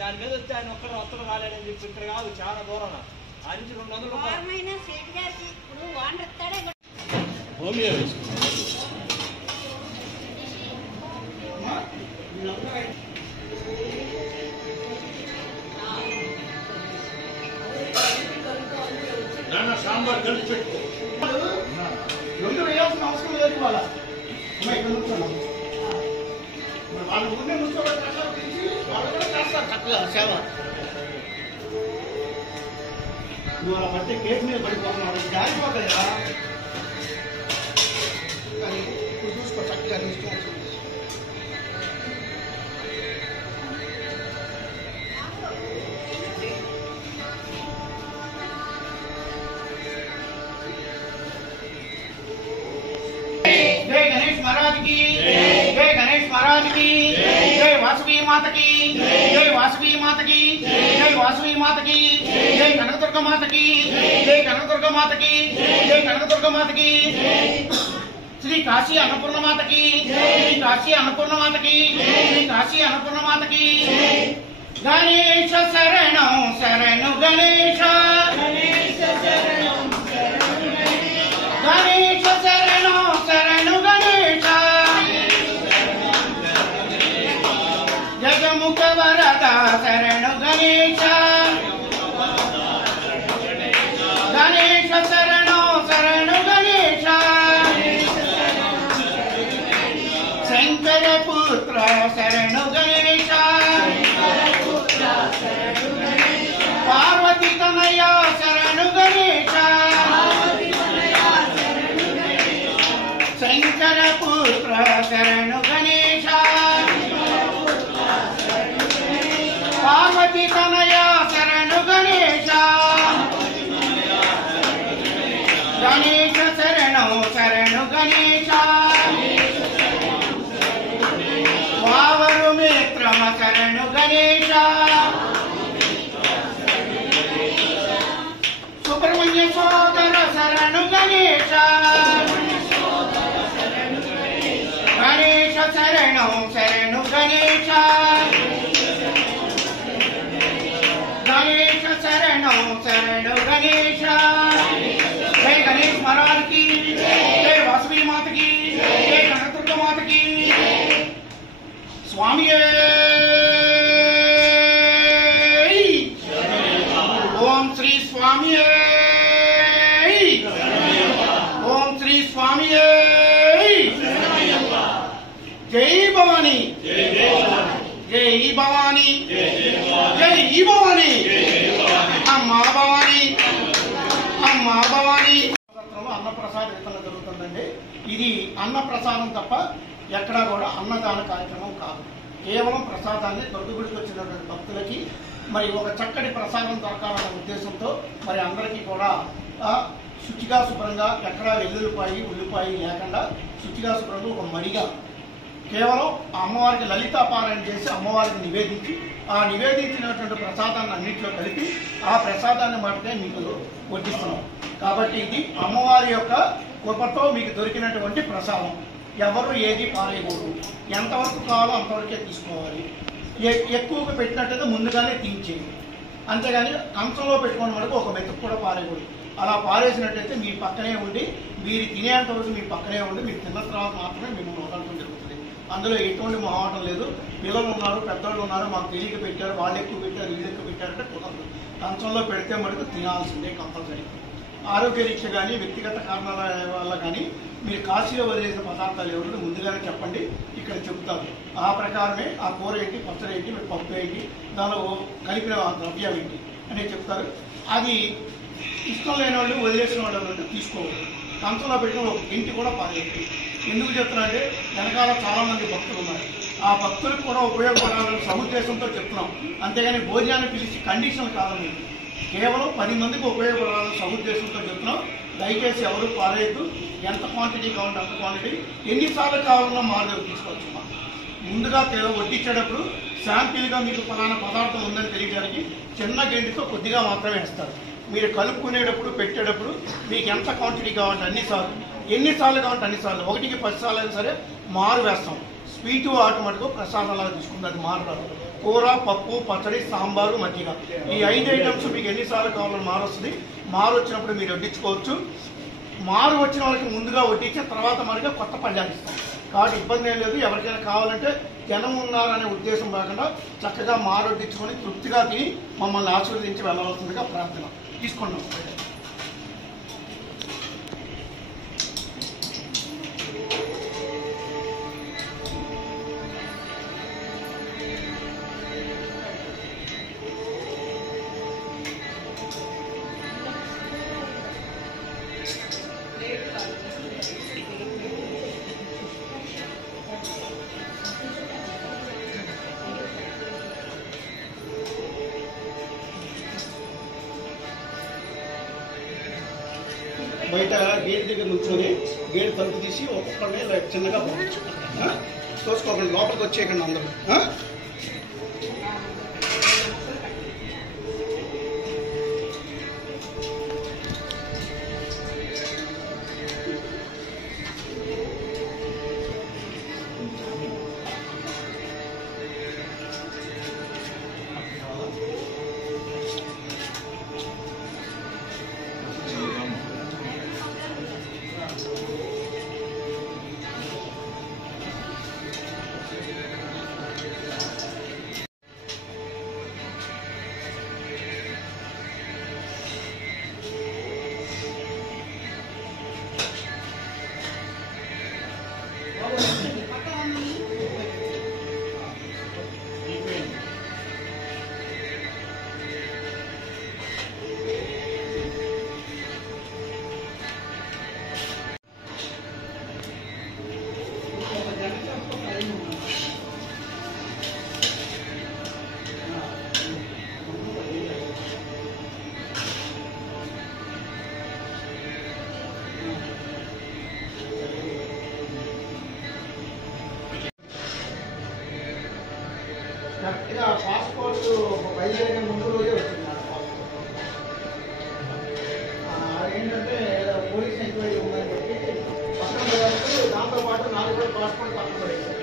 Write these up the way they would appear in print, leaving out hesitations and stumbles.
దాని మీద వచ్చి ఆయన ఒక్కరు వత్తలు రాలేడని చెప్పి ఇక్కడ కాదు చాలా దూరం ఆ నుంచి 200 రూపాయలు హోమియో సాంబార్ కలిసి పెట్టుకో 2 వేయాల్సిన అవసరం లేదు వాళ్ళ వాళ్ళ ముందే మున్సిపల్ వాళ్ళు కూడా చేస్తారు చక్కగా సేవ నువ్వు అలా పడితే కేక్ మీద పడిపోతున్నావు జారిపోతాయా కానీ ఇప్పుడు చూసుకో చక్కగా ఇష్టం వచ్చింది जय गणेश महाराज की जय गणेश महाराज की जय वासवी माता की जय वासवी माता की जय वासवी माता की जय कनकदुर्गा माता की जय कनकदुर्गा माता की जय कनकदुर्गा माता की श्री काशी अन्नपूर्ण माता की श्री काशी अन्नपूर्ण माता की श्री काशी अन्नपूर्ण माता की गणेश शरणो शरणु गणेश गणेश शरणो गणेश शरणो शरणु गणेश जगमुख वरदा शरणु गणेश गणेश शरणो शरणु गणेश शंकर पुत्र शरणु गणेश पार्वती तनया शरणु गणेश शंकर पुत्र शरणु गणेश पार्वती तनया शरणु गणेश गणेश शरणो शरणु गणेश वावरु मित्रम शरणु गणेश सुब्रह्मण्य सोदर शरणु गणेश गणेश शरणो शरणु गणेश गणेश शरणो शरणु गणेश जय गणेश महाराज की जय वासवी माता की जय कनकदुर्गा माता की स्वामी ओम श्री स्वामी ओम श्री स्वामी जय भवानी जय भवानी जय भवानी अम्मा भवानी अम्मा भवानी అన్న ప్రసాద వితరణ జరుగుతుందండి ఇది అన్న ప్రసాదం తప్ప ఎక్కడా కూడా అన్నదాన కార్యక్రమం కాదు కేవలం ప్రసాదాన్ని దొడ్డుగుడికి వచ్చినటువంటి భక్తులకి మరి ఒక చక్కటి ప్రసాదం దొరకాలన్న ఉద్దేశంతో మరి అందరికీ కూడా శుచిగా శుభ్రంగా ఎక్కడా వెల్లుల్లిపాయి ఉల్లిపాయి లేకుండా శుచిగా శుభ్రంగా ఒక మడిగా కేవలం అమ్మవారికి లలితా పారాయణ చేసి అమ్మవారికి నివేదించి ఆ నివేదించినటువంటి ప్రసాదాన్ని అన్నింటిలో కలిపి ఆ ప్రసాదాన్ని మాత్రమే మీకు వడ్డిస్తున్నాం కాబట్టి ఇది అమ్మవారి యొక్క కృపతో మీకు దొరికినటువంటి ప్రసాదం ఎవరు ఏది పారేయకూడదు ఎంతవరకు కావాలో అంతవరకే తీసుకోవాలి ఎక్కువగా పెట్టినట్టయితే ముందుగానే తీయించేయండి అంతేగాని కంచంలో పెట్టుకున్న వరకు ఒక మెతుకు కూడా పారేయకూడదు అలా పారేసినట్టయితే మీ పక్కనే ఉండి మీరు తినేంత వరకు మీ పక్కనే ఉండి మీరు తిన్న తర్వాత మాత్రమే మిమ్మల్ని వదలటం జరుగుతుంది అందులో ఎటువంటి మొహమాటం లేదు పిల్లలు ఉన్నారు పెద్దవాళ్ళు ఉన్నారు మాకు తెలియక పెట్టారు వాళ్ళు ఎక్కువ పెట్టారు వీళ్ళు ఎక్కువ పెట్టారంటే కుదరదు కంచంలో పెడితే మటుకు తినాల్సిందే కంపల్సరీ ఆరోగ్య రీక్ష కానీ వ్యక్తిగత కారణాల వల్ల కానీ మీరు కాశీలో వదిలేసిన పదార్థాలు ఎవరు ముందుగానే చెప్పండి ఇక్కడ చెబుతారు ఆ ప్రకారమే ఆ కూర ఏంటి పచ్చడి ఏంటి మీరు పప్పు ఏంటి దానిలో కలిపిన ద్రవ్యం ఏంటి అనేది చెప్తారు అది ఇష్టం లేని వాళ్ళు వదిలేసిన వాళ్ళు తీసుకోవాలి కంచంలో పెట్టిన ఒక ఇంటి కూడా పారేయండి ఎందుకు చెప్తున్నారంటే వెనకాల చాలామంది భక్తులు ఉన్నారు ఆ భక్తులకు కూడా ఉపయోగపడాలని సదుద్దేశంతో చెప్తున్నాం అంతేగాని భోజనాన్ని పిలిచి కండిషన్ కాదని కేవలం 10 మందికి ఉపయోగపడాలని సదుద్దేశంతో చెప్తున్నాం దయచేసి ఎవరు పారేయద్దు ఎంత క్వాంటిటీ కావాలంటే అంత క్వాంటిటీ ఎన్నిసార్లు కావాలన్నా మా దగ్గర తీసుకోవచ్చు ముందుగా వడ్డించేటప్పుడు శాంపిల్గా మీకు ఫలానా పదార్థం ఉందని తెలియడానికి చిన్న గంటితో కొద్దిగా మాత్రమే ఇస్తారు మీరు కలుపుకునేటప్పుడు పెట్టేటప్పుడు మీకు ఎంత క్వాంటిటీ కావాలంటే అన్నిసార్లు ఎన్నిసార్లు కావాలంటే అన్నిసార్లు 1కి 10 సార్లు అయినా సరే మారు వేస్తాం స్వీటు వాటి మటుకు ప్రసాదంలాగా తీసుకుంది, అది మారరాదు. కూర, పప్పు, పచ్చడి, సాంబారు, మజ్జిగ, ఈ 5 ఐటమ్స్ మీకు ఎన్నిసార్లు కావాలని మారొస్తుంది. మారు వచ్చినప్పుడు మీరు వడ్డించుకోవచ్చు. మారు వచ్చిన వాళ్ళకి ముందుగా వడ్డించి తర్వాత మరిగా కొత్త పళ్ళాలు ఇస్తాం కాబట్టి ఇబ్బంది ఏం లేదు. ఎవరికైనా కావాలంటే జనం ఉన్నారనే ఉద్దేశం కాకుండా చక్కగా మారు వడ్డించుకొని తృప్తిగా తిని మమ్మల్ని ఆశీర్వదించి వెళ్ళవలసిందిగా ప్రార్థన. తీసుకున్నాం. బయట గేట్ దగ్గర నుంచొని గేట్ తలుపు తీసి ఒక్కొక్కరిని చిన్నగా తోసుకోకండి, లోపలికి వచ్చేయకండి అందరూ. కరెక్ట్గా పాస్పోర్ట్ బయలుదేరిన ముందు రోజే వచ్చింది నాకు పాస్పోర్ట్. అదేంటంటే పోలీస్ ఎంక్వైరీ ఉందని చెప్పి పక్కన వరకు దాంతోపాటు 4 కూడా పాస్పోర్ట్ పక్కన పడేశారు.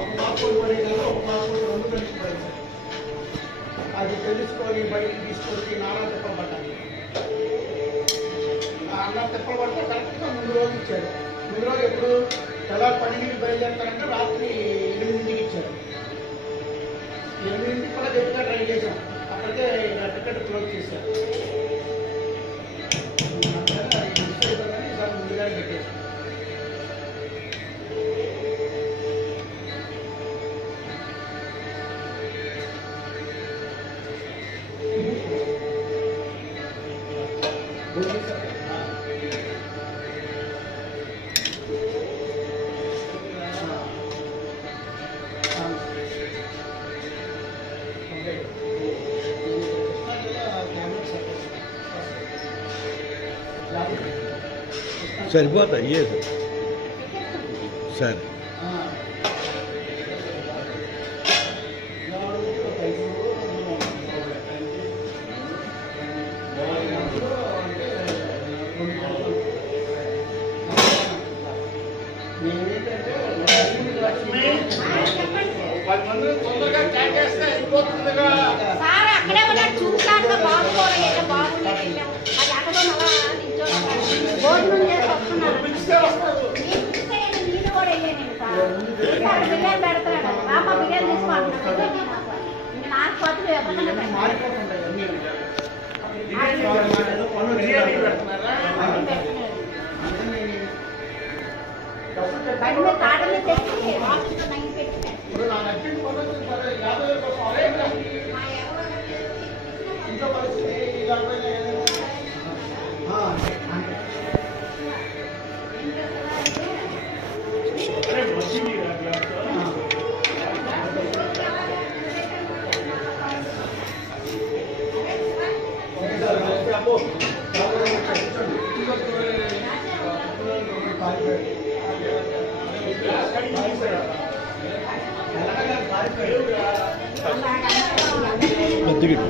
ఒక పాస్పోర్ట్ పడేసారు, ఒక పాస్పోర్ట్ 2 కలిసి పడేశారు. అది తెలుసుకొని బయటికి తీసుకొని నానా తిప్పలు పడ్డాను. అలా తిప్పలు పడితే కరెక్ట్గా ముందు రోజు ఇచ్చాడు. ముందు రోజు ఎప్పుడు తెల్లారి 12కి బయలుదేరుతారంటే రాత్రి 8కి ఇచ్చారు. 8కి కూడా గట్టిగా ట్రై చేశాం, అప్పటికే టికెట్ క్లోజ్ చేశారు. ఈసారి ముందుగానే పెట్టేశాం. సరిపోతాయి సరే. అక్కడే ఉన్నాడు చూస్తాను బాగుంది భోజనం చేసి వస్తున్నాను. నీళ్ళు కూడా బిర్యానీ పెడతాడు. రామ బిర్యానీ తీసుకుంటున్నాను. నాకు పత్రులు ఎవరైనా బండి మీద తాటని తెచ్చి ఆఫీస్లో నైన్ పెట్టాను. పెద్దగిట్టు